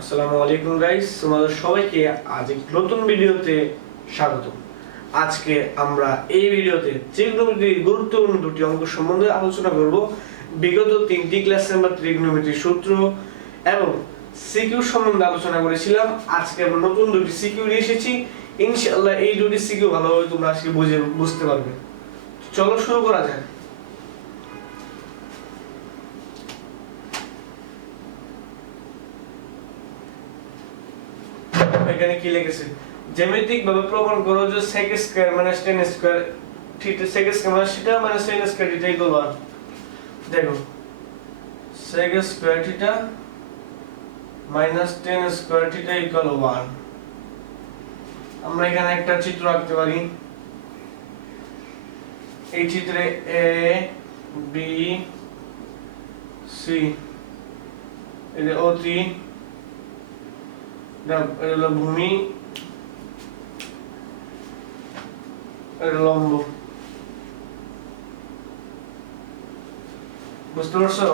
আসসালামু আলাইকুম গাইস, তোমাদের সবাইকে আজ এক নতুন ভিডিওতে স্বাগত। আজকে আমরা এই ভিডিওতে ত্রিগোণমিতির গুরুত্বপূর্ণ দুটি অঙ্ক সম্বন্ধে আলোচনা করব। বিগত তিনটি ক্লাসে আমরা ত্রিগোণমিতির সূত্র এবং সিকিউ সম্বন্ধে আলোচনা করেছিলাম। আজকে আমরা নতুন দুটি সিকিউ নিয়ে এসেছি। ইনশাআল্লাহ এই দুটি সিকিউ ভালোভাবে তোমরা আজকে বুঝতে পারবে। চলো শুরু করা যাক। এখানে কি লিখেছে? জ্যামিতিক ভাবে প্রমাণ করো যে sec square - tan square theta sec square theta - tan square theta equal 1। দেখো sec square theta - tan square theta equal 1। আমরা এখানে একটা চিত্র আঁকতে পারি। এই চিত্রে a b c এর অতি এটা ভূমি, এটা লম্ব। বুঝতে পারছো?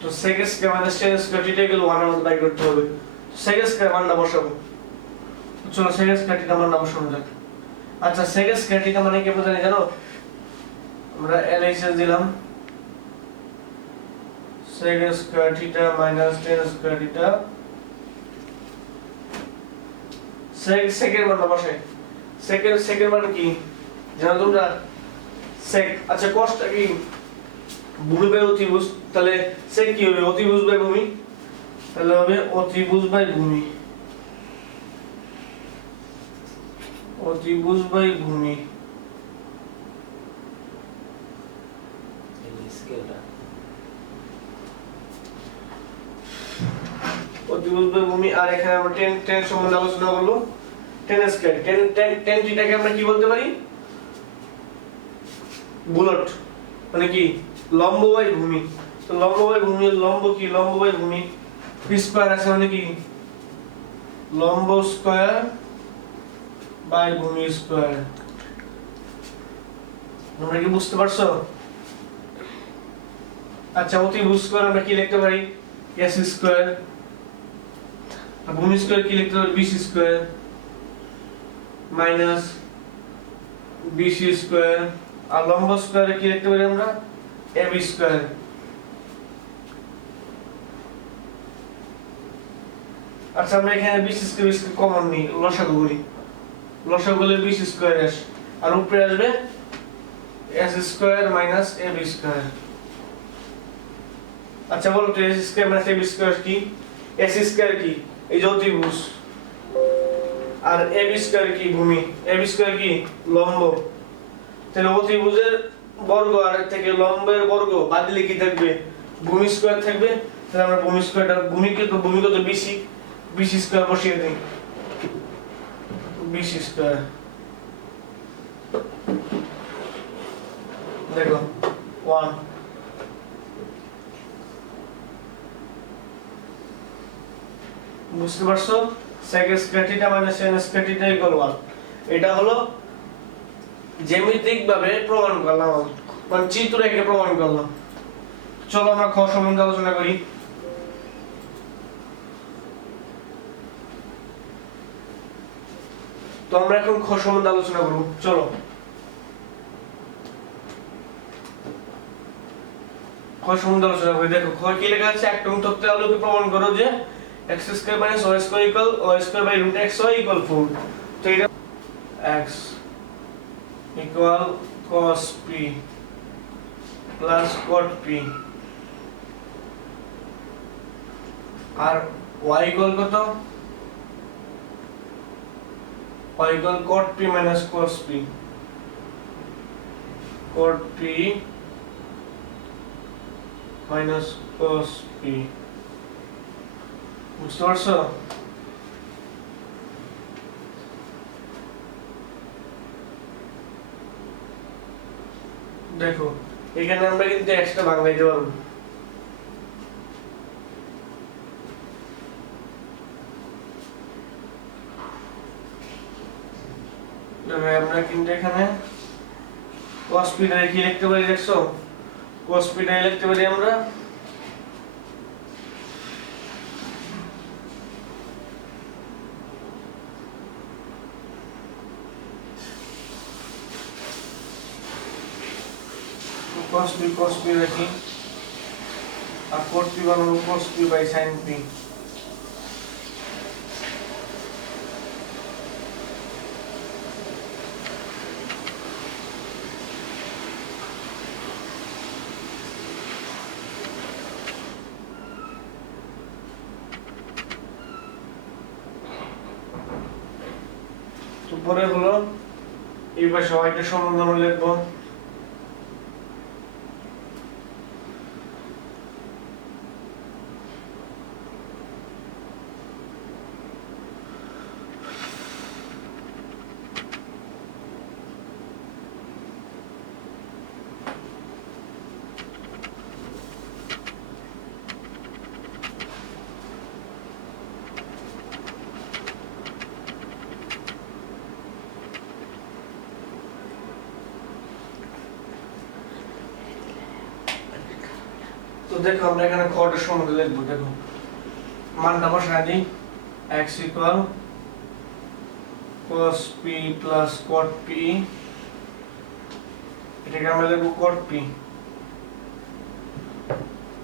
তো sec square - tan square theta equal 1 আমাদের বাই করতে হবে। sec স্কয়ার মানটা বসাবো। চলো sec স্কয়ার থিটা মানটা বসানো যাক। আচ্ছা, sec স্কয়ার থিটা মানে কি আমরা জানি জানো? আমরা LHS দিলাম sec square theta - tan square theta. sec এর মান বসাই। sec এর মান কি জানো তোমরা? sec, আচ্ছা cosটা কি? ভূমি বাই অতিভুজ, তাহলে sec কি হবে? অতিভুজ বাই ভূমি, তাহলে হবে অতিভুজ বাই ভূমি। অতিভুজ বাই ভূমি এই স্কেলটা অতিভুজ বাই ভূমি। আর এখানে আমরা tan সম্বন্ধে আলোচনা করব। tan স্কয়ার tan থিটাকে আমরা কি বলতে পারি? বুলট, মানে কি লম্ব বাই ভূমি। তো লম্ব বাই ভূমি, লম্ব কি? লম্ব বাই ভূমি স্কয়ার আছে মানে কি লম্ব স্কয়ার বাই ভূমি স্কয়ার। তোমরা কি বুঝতে পারছো? আচ্ছা, অতিভুজ স্কয়ার আমরা কি লিখতে পারি? s square. আর ভূমি স্কয়ার কি লিখতে পারি? bc square minus bc square. আর লম্ব স্কয়ার কি লিখতে পারি আমরা? ab square. আচ্ছা, আমরা এখানে bc স্কয়ার কমন নিই, লসাগু করি। লসাগু করলে bc স্কয়ার আসে, আর উপরে আসবে s square minus ab square. আচ্ছা বলো তো s square minus ab square কি? s স্কয়ার কি? এই যে অতিভুজ। আর ab স্কয়ার কি? ভূমি। ab স্কয়ার কি? লম্ব। তাহলে অতিভুজের বর্গ আর থেকে লম্বের বর্গ বাদ দিলে কি থাকবে? ভূমি স্কয়ার থাকবে। তাহলে আমরা ভূমি স্কয়ারটা, ভূমি কত? bc স্কয়ার বসিয়ে দেই। bc স্কয়ার দেখো 1। বুঝতে পারছো? sec square theta - tan square theta equal 1। এটা হলো জ্যামিতিক ভাবে প্রমাণ করলাম, মানে চিত্র এঁকে প্রমাণ করলাম। চলো আমরা খ সম্বন্ধে আলোচনা করি। তো আমরা এখন খ সম্বন্ধে আলোচনা করব। চলো খ সম্বন্ধে আলোচনা করি। দেখো খ কি লেখা আছে? এক নং তত্ত্বের আলোকে প্রমাণ করো যে x square - y square equal y square by root xy equal 4। তো এটা x equal cos p plus cot p আর y ইকুয়াল কত? y equal cot p minus cos p। cot p minus cos p। বুঝতে পারছো? দেখো এখানে আমরা কিন্তু এক্সট্রা ভাঙাইতে পারবো। আমরা কিন্তু এখানে cos p টা কি লিখতে পারি? দেখছো cos p টা লিখতে পারি আমরা cos p রাখি আর cot p বানাবো cos p by sin p। তো পরে হলো এই পাশে y টা সমাধান লিখবো তো দেখো আমরা এখানে cot এর সমাধান লিখবো দেখো মানটা বসাই দিই x equal cos p plus cot p এটাকে আমরা লিখবো cot p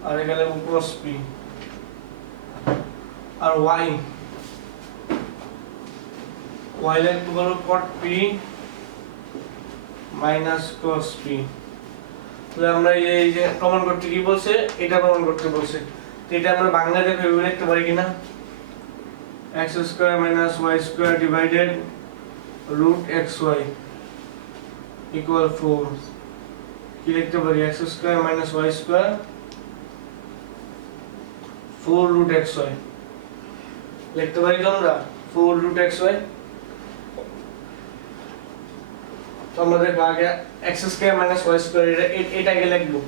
আর এখানে লিখবো cos p আর y লিখবো হলো cot p minus cos p। তাহলে আমরা এই যে প্রমাণ করতে কি বলছে এটা প্রমাণ করতে বলছে তো এটা আমরা বাংলাতে কিভাবে লিখতে পারি কিনা x square minus y square divided root xy equal 4 কি লিখতে পারি x square minus y square 4 root xy লিখতে পারি তো আমরা 4 root xy। তো আমরা দেখব আগে x square minus y square এটা আগে লিখবো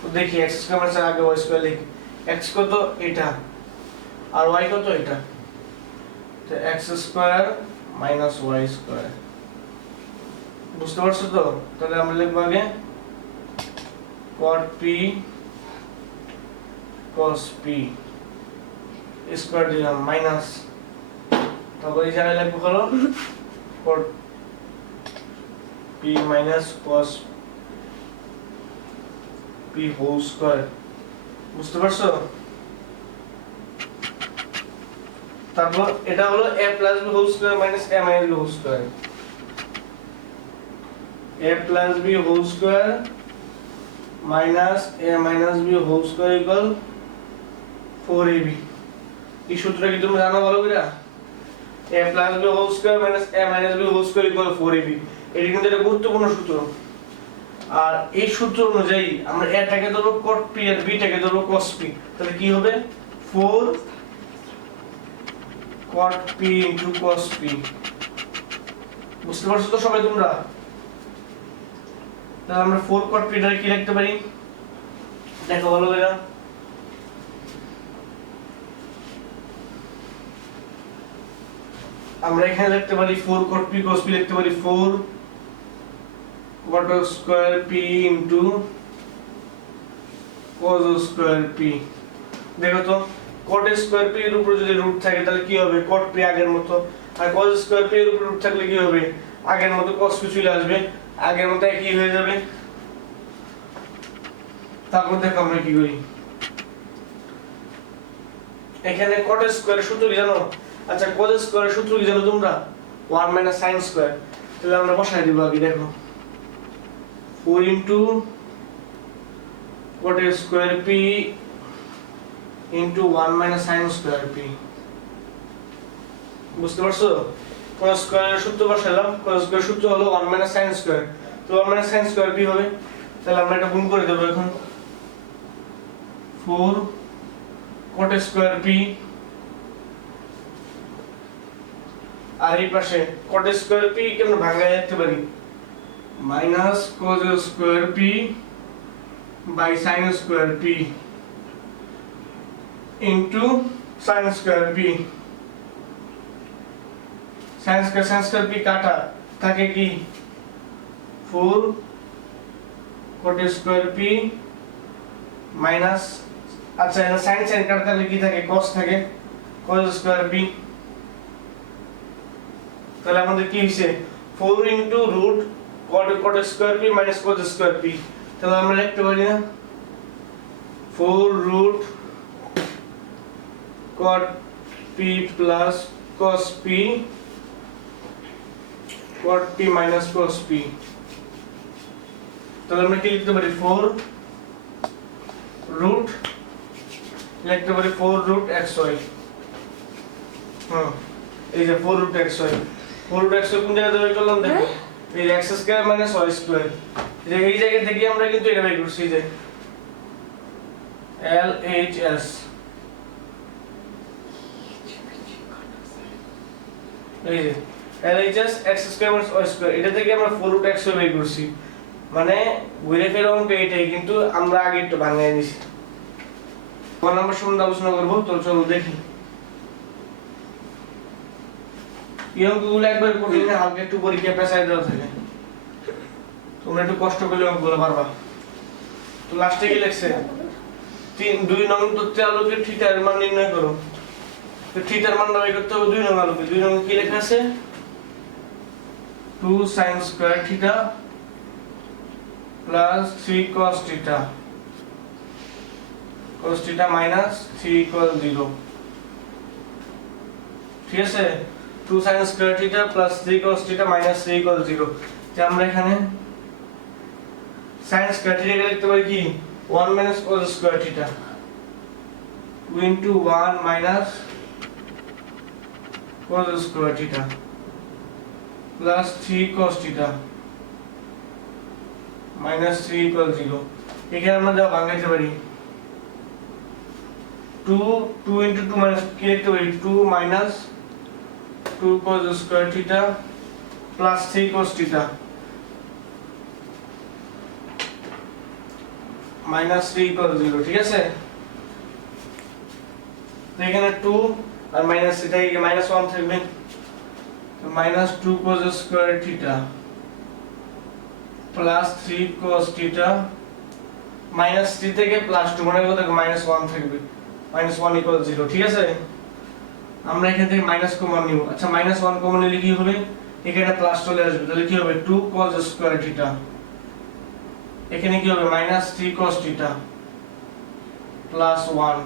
তো দেখি x square minus আগে y square লিখি x কত এটা আর y কত এটা তো x square minus y square বুঝতে পারছো তো তাহলে আমরা লিখব আগে cot p cos p square দিলাম মাইনাস তারপর এই জায়গায় লিখব হলো cot p minus cos p whole square বুঝতে পারছো তারপর এটা হলো a plus b whole square minus a minus b whole square a plus b whole square minus a minus b whole square equal 4ab এই সূত্রটা কি তুমি জানো ভালো করে a plus b whole square minus a minus b whole square equal 4ab এটা কিন্তু একটা গুরুত্বপূর্ণ সূত্র আর এই সূত্র অনুযায়ী আমরা a টাকে ধরব cot p আর b টাকে ধরব cos p তাহলে কি হবে 4 cot p into cos p বুঝতে পারছো তো সবাই তোমরা তাহলে আমরা 4 cot p টাকে কি লিখতে পারি দেখো ভালো করে আমরা এখানে লিখতে পারি 4 cot p cos p লিখতে পারি 4 cot square p into cos square p দেখো তো cot square p এর উপর যদি রুট থাকে তাহলে কি হবে cot p আগের মতো আর cos square p এর উপর রুট থাকলে কি হবে আগের মতো cos p চলে আসবে আগের মতো একই হয়ে যাবে। তারপর দেখো আমরা কি করি এখানে cot square এর সূত্র কি জানো আচ্ছা cos square এর সূত্র কি জানো তোমরা 1 minus sin square তাহলে আমরা বসাই দিব আগে দেখো 4 into cot square p into 1 minus sin square p বুঝতে পারছো cos square এর সূত্র বসালাম cos square এর সূত্র হলো 1 minus sin square তো 1 minus sin square p হবে তাহলে আমরা এটা গুণ করে দেব এখন 4 cot square p আর এই পাশে cot square p কে আমরা ভাঙায় লিখতে পারি minus cos square p by sin square p into sin square p sin square p কাটা থাকে কি 4 cot square p minus আচ্ছা এটা sin কাটা থাকলে কি থাকে cos থাকে cos square p তাহলে আমাদের কি হইছে 4 into root cot square p minus cos square p তাহলে আমরা লিখতে পারি না 4 root cot p plus cos p cot p minus cos p। তাহলে আমরা কি লিখতে পারি 4 root লিখতে পারি 4 root xy। এই যে 4 root xy 4 root xy কোন জায়গা থেকে করলাম দেখো এই x square minus y square এই জায়গা থেকে আমরা কিন্তু এটা বের করছি যে LHS এই যে LHS x square minus y square এটা থেকে আমরা 4 root xy বের করছি মানে ঘুরে ফিরে অঙ্ক এটাই কিন্তু আমরা আগে একটু ভাঙিয়ে নিছি। 1 নাম্বার সম্বন্ধে আলোচনা করব তো চলো দেখি এই অঙ্কগুলো একবার করলে হালকা একটু পরীক্ষা পেছায় দেওয়া থাকে তোমরা একটু কষ্ট করলে অঙ্কগুলো পারবা। তো লাস্টে কি লিখছে 2 নং তথ্যে আলোকের থিটার মান নির্ণয় করো। তো থিটার মান বের করতে হবে 2 নং আলোকে 2 নং কি লেখা আছে 2 sin square theta plus 3 cos theta minus 3 equal 0 ঠিক আছে 2 sin square theta plus 3 cos theta minus 3 equal 0 যে আমরা এখানে sin স্কয়ার থিটা লিখতে পারি কি 1 minus cos square theta 2 into 1 minus cos square theta plus 3 cos theta minus 3 equal 0 এখানে আমরা যা ভাঙাইতে পারি 2 into 2 minus কি লিখতে পারি 2 minus 2 cos square theta plus 3 cos theta minus 3 equal 0 ঠিক আছে তো এখানে 2 আর মাইনাস এটা কি মাইনাস 1 থাকবে তো minus 2 cos square theta plus 3 cos theta minus 3 থেকে plus 2 মানে কত minus 1 থাকবে minus 1 equal 0 ঠিক আছে আমরা এখান থেকে মাইনাস কমন নিব আচ্ছা minus 1 কমন নিলে কি হবে এখানে প্লাস চলে আসবে তাহলে কি হবে 2 cos স্কয়ার থিটা এখানে কি হবে minus 3 cos theta plus 1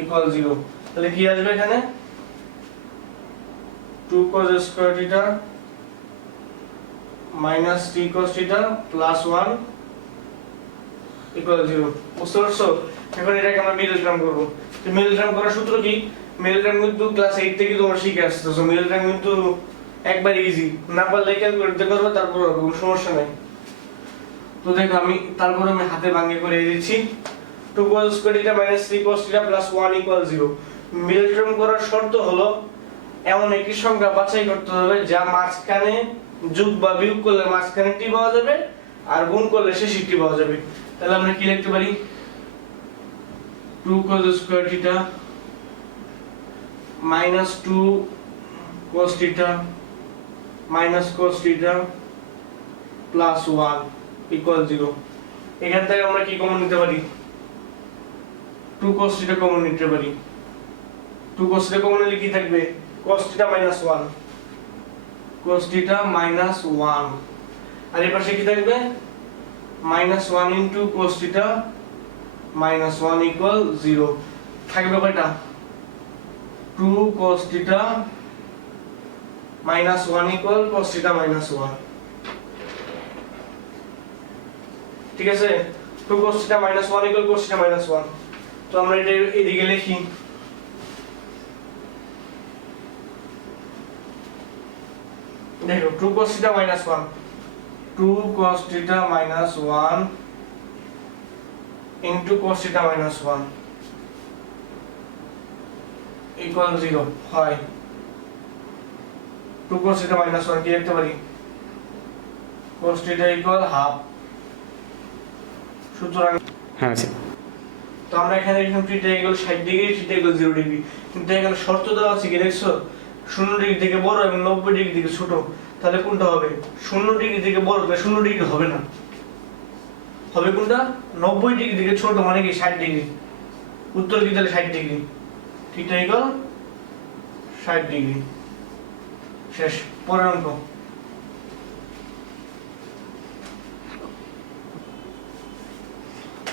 equal 0 তাহলে কি আসবে এখানে 2 cos square theta minus 3 cos theta plus 1 equal 0 বুঝতে পারছো এখন এটাকে আমরা মিডল টার্ম করব তো মিডল টার্ম করার সূত্র কি মিডল টার্ম কিন্তু ক্লাস 8 থেকে তোমরা শিখে আসছো মিডল টার্ম কিন্তু একবার ইজি না পারলে ক্যালকুলেট করতে তারপর কোনো সমস্যা নাই। তো দেখো তারপর আমি হাতে ভাঙিয়ে করে দিচ্ছি 2 cos square theta minus 3 cos theta plus 1 equal 0 middle term করার শর্ত হলো এমন একটি সংখ্যা বাছাই করতে হবে যা মাঝখানে যোগ বা বিয়োগ করলে মাঝখানে টি পাওয়া যাবে আর গুণ করলে শেষে টি পাওয়া যাবে তাহলে আমরা কি লিখতে পারি 2 cos square theta minus 2 cos theta minus cos theta plus 1 equal 0 এখান থেকে আমরা কি কমন নিতে পারি 2 cos থিটা কমন নিতে পারি 2 cos থিটা কমন নিলে কি থাকবে cos theta minus 1 cos theta minus 1 আর এই পাশে কি থাকবে minus 1 into cos theta minus 1 equal 0 থাকবে কয়টা 2 cos theta minus 1 equal cos theta minus 1 ঠিক আছে 2 cos theta minus 1 equal cos theta minus 1 তো আমরা এটা এদিকে লিখি দেখো 2 cos theta minus 1 2 cos theta minus 1 into cos theta minus 1 equal 0 হয় 2 cos theta minus 1 কি লিখতে পারি cos theta equal half সুতরাং হ্যাঁ আছে তো আমরা এখানে লিখলাম theta equal 60 degree theta equal 0 degree কিন্তু এখানে শর্ত দেওয়া আছে কি দেখছো 0 ডিগ্রি থেকে বড় এবং 90 ডিগ্রি থেকে ছোট তাহলে কোনটা হবে 0 ডিগ্রি থেকে বড় তাহলে 0 ডিগ্রি হবে না হবে কোনটা 90 ডিগ্রি থেকে ছোট মানে কি 60 ডিগ্রি উত্তর কি তাহলে 60 ডিগ্রি থিটা ইকুয়াল 60 ডিগ্রি শেষ পরের অঙ্ক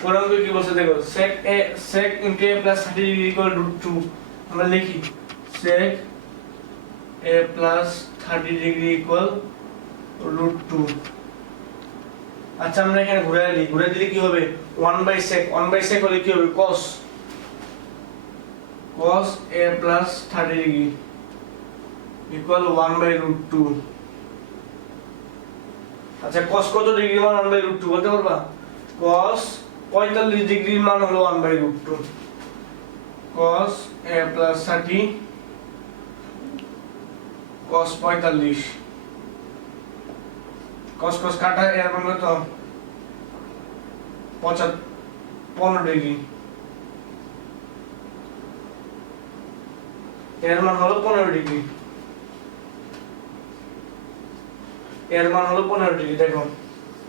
পরের কি বলছে দেখো, sec into a plus 30 degree equal √2, আমরা লিখি sec a plus 30 degree equal √2। আচ্ছা আমরা এখানে ঘুরে দিলে কি হবে, 1/sec হলে কি হবে, cos a plus 30 degree equal 1/√2। আচ্ছা cos কত ডিগ্রি মান 1/√2 বলতে পারবা? cos 45 ডিগ্রির মান হলো 1/√2। cos a plus 30 cos 45 cos কাটা এর মান কত, 15 ডিগ্রি, এর মান হলো 15 ডিগ্রি, এর মান হলো 15 ডিগ্রি। দেখো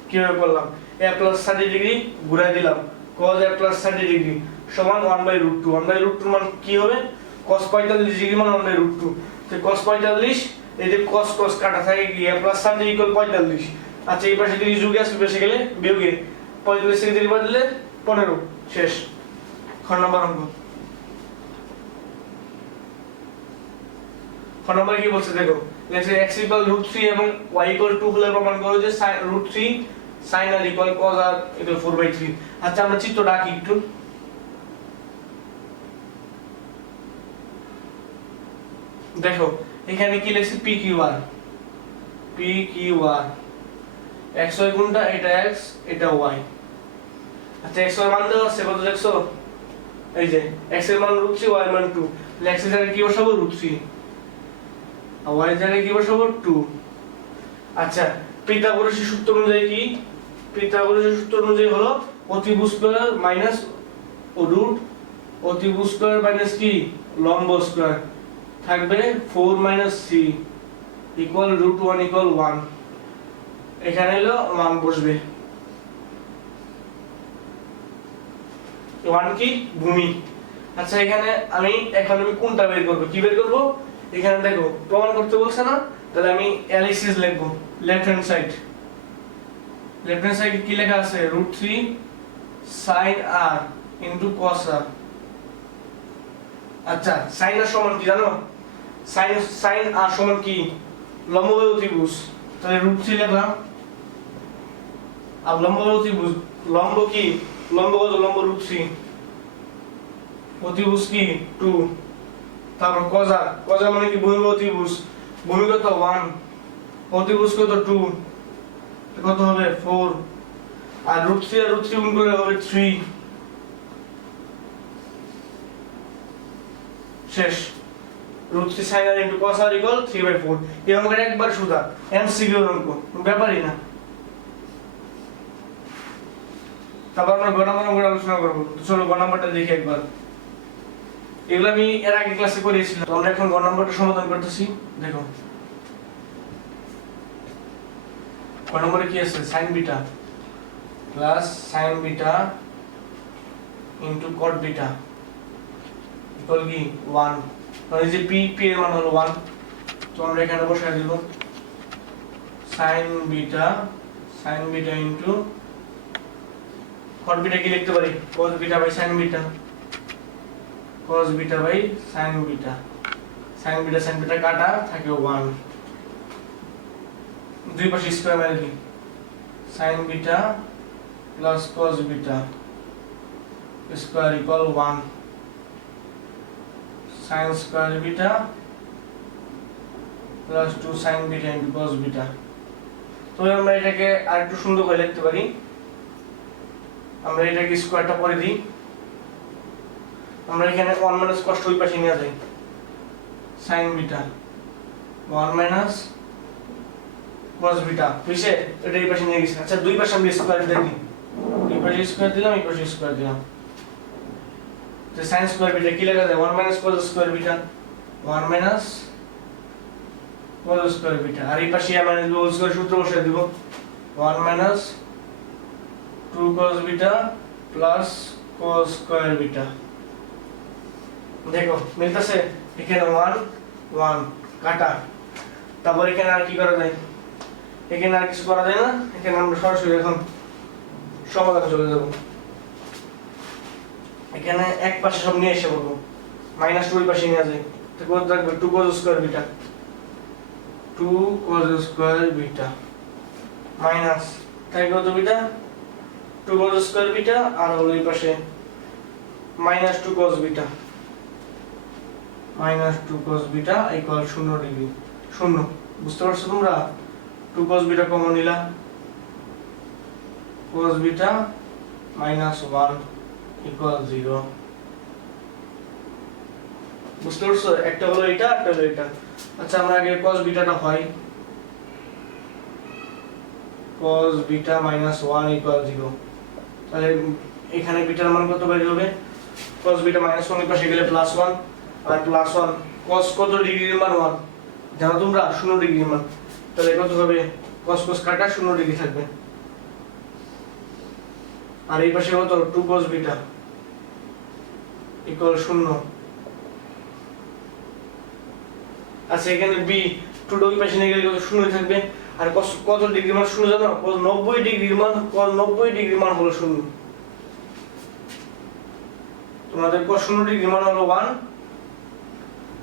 কিভাবে করলাম, a plus 30 ডিগ্রি ঘুরাই দিলাম, cos a plus 30 ডিগ্রি সমান 1/√2। 1/√2 মান কি হবে, cos 45 ডিগ্রি মান 1/√2। তো cos 45, এই যে cos কাটা থাকে কি, a plus 30 equal 45। আচ্ছা এই পাশে যদি যোগে আসবে বেশি গেলে বিয়োগে, 45 থেকে 3 বাদ দিলে 15, শেষ। খ নাম্বার অঙ্ক। খ নাম্বার কি বলছে দেখো, লেখছে x equal √3 এবং y equal 2 হলে প্রমাণ করো যে √3 sin r equal cos r equal 4/3। আচ্ছা আমরা চিত্রটা আঁকি একটু। দেখো এখানে কি লেখছে pqr, xy কোনটা, এটা x এটা y। আচ্ছা x এর মান দেওয়া আছে কত দেখছো, এই যে x এর মান √3 y এর মান 2, তাহলে x এর জায়গায় কি বসাবো, √3, আর y এর জায়গায় কি বসাবো, 2। আচ্ছা পিথাগোরাসের সূত্র অনুযায়ী কি, পিথাগোরাসের সূত্র অনুযায়ী হলো অতিভুজ স্কয়ার মাইনাস রুট অতিভুজ স্কয়ার মাইনাস কি লম্ব স্কয়ার থাকবে 4 - 3 ইকুয়াল √1 ইকুয়াল 1। এখানে হলো 1 বসবে, 1 কি ভূমি। আচ্ছা এখানে আমি কোনটা বের করব, কি বের করব, এখানে দেখো প্রমাণ করতে বলছে না, তাহলে আমি অ্যানালিসিস লিখব। লেফট হ্যান্ড সাইড কি লেখা আছে, √3 sin r into cos r। আচ্ছা sin r সমান কি জানো, sin r সমান কি লম্ববাহু অতিভুজ, তাহলে √3 লিখলাম। আর লম্ববাহু অতিভুজ, লম্ব কি লম্ব কত, লম্ব √3, অতিভুজ কি 2, তারপর cos r মানে কি ভূমি অতিভুজ, ভূমি কত 1, অতিভুজ কত 2, কত হবে 4, আর √3 আর √3 গুণ করলে হবে 3, শেষ। √3 sin r into cos r equal 3/4। এই অঙ্কটা একবার সুদা এমসিকিউ অঙ্ক, ব্যাপারই না। তারপর আমরা গ নাম্বার অঙ্কটা আলোচনা করব। তো চলো গ নাম্বারটা দেখি একবার। এগুলো আমি এর আগে ক্লাসে করেছিলাম, তো আমরা এখন গ নাম্বারটা সমাধান করতেছি। দেখো গ নাম্বারে কি আছে, sin β plus sin β into cot β equal কি 1। মানে যে p এর মান হলো 1, তো আমরা এখানে বসায় দেব sin β into cot β কি লিখতে পারি, cos β by sin β, cos β by sin β, sin β কাটা থাকে 1, দুই পাশে স্কয়ার মানে কি sin β plus cos β square equal 1, sin square β plus 2 sin β into cos β। তো আমরা এটাকে আরেকটু সুন্দর করে লিখতে পারি, আমরা এটাকে স্কয়ারটা করে দিই। আমরা এখানে 1 - cos ওই পাশে নিয়ে যাই, sin β 1 - cos β হইছে, এটা এই পাশে নিয়ে গেছি। আচ্ছা দুই পাশে আমরা স্কয়ার দিয়ে দিই, এই পাশে স্কয়ার দিলাম, এই পাশে স্কয়ার দিলাম, তো sin স্কয়ার β কি লেখা যায়, 1 - cos স্কয়ার β, 1 - cos স্কয়ার β, আর এই পাশে আমরা হোল স্কয়ার সূত্র বসায় দেব, 1 - 2 cos β plus cos স্কয়ার β। দেখো মিলতেছে, এখানে 1 1 কাটা, তারপর এখানে আর কি করা যায়, এখানে আর কিছু করা যায় না, এখানে আমরা সরাসরি এখন সমাধানে চলে যাব। এখানে এক পাশে সব নিয়ে এসে বলবো, মাইনাস টু ওই পাশে নিয়ে যায়, তো কত থাকবে 2 cos square beta, 2 cos square beta minus তাই কত বিটা 2 cos স্কয়ার বিটা, আর হলো এই পাশে minus 2 cos beta, minus 2 cos beta equal 0 degree. শূন্য, বুঝতে পারছো তোমরা? 2 cos বিটা কমন নিলা, cos বিটা মাইনাস 1 ইকুয়াল 0। বুঝতে পারছো? একটা হলো এটা, একটা হলো এটা। আচ্ছা আমরা আগে cos বিটাটা হয়, cos বিটা মাইনাস 1 ইকুয়াল 0। তাহলে এখানে বিটার মান কত বের হবে? cos বিটা মাইনাস 1 এর পাশে গেলে প্লাস 1, আর প্লাস 1 cos কত ডিগ্রির মান 1 জানো তোমরা? 0 ডিগ্রির মান। তাহলে কত হবে? cos cos কাটা 0 ডিগ্রি থাকবে, আর এই পাশে কত 2 cos বিটা ইকুয়াল 0। আচ্ছা এখানে b 2 ওই পাশে নিয়ে গেলে কত 0 থাকবে, আর cos কত ডিগ্রি মান 0 জানো? cos 90 ডিগ্রির মান, cos 90 ডিগ্রির মান হলো 0। তোমাদের cos 0 ডিগ্রির মান হলো 1,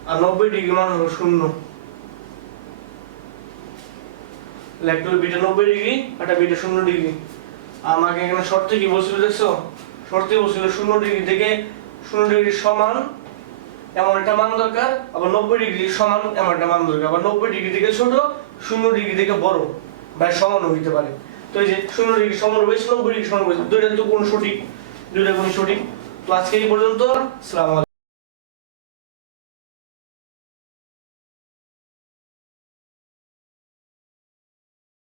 আর 90 ডিগ্রির মান হলো 0। লেখলো বিটা 90 ডিগ্রি, আর বিটা 0 ডিগ্রি। আমাকে এখানে শর্তে কি বলছিল দেখছো? শর্তে বলছিল 0 ডিগ্রি থেকে 0 ডিগ্রি সমান এমন একটা মান দরকার, আবার 90 ডিগ্রি সমান এমন একটা মান দরকার, আবার 90 ডিগ্রি থেকে ছোট, 0 ডিগ্রি থেকে বড় বা সমান হইতে পারে। তো এই যে 0 ডিগ্রি সমান হয়েছে, 90 ডিগ্রি সমান হয়েছে, দুইটা তো কোন সঠিক, দুইটা কোন সঠিক। তো আজকে এই পর্যন্ত, আসসালামু আলাইকুম।